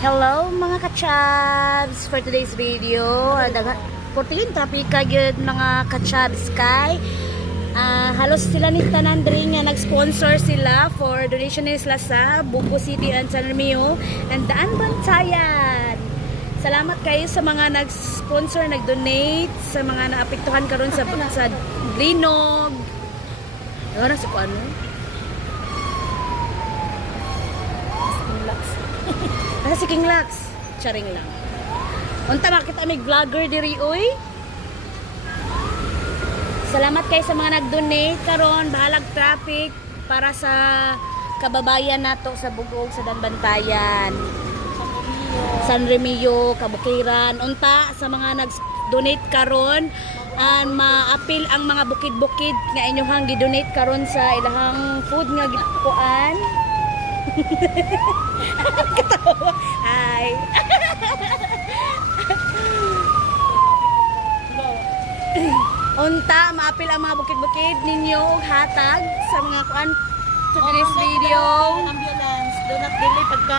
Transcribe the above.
Hello mga kachabs! For today's video, portigin trapika yun mga kachabs kay halos sila ni tanan diri nga nag-sponsor sila for donation nila sa Buko City and San Romeo and Daan Bantayan. Salamat kayo sa mga nag-sponsor, nag-donate, sa mga naapektuhan karon sa Glinog. Ano sa ano? Si King Lax, charing lang. Unta makita mig vlogger diri oy. Salamat kay sa mga nag-donate karon bahalag traffic para sa kababayan nato sa Bugog sa Danbantayan. San Remio, Kabukiran. Unta sa mga nag-donate karon and maapil ang mga bukid-bukid nga inyohang gi-donate karon sa ilahang food nga gikuan. Katawa. Ay. Unta, maapil ang mga bukid-bukid ninyo hatag sa mga kuan to this video. Ambulance, do not delay pagka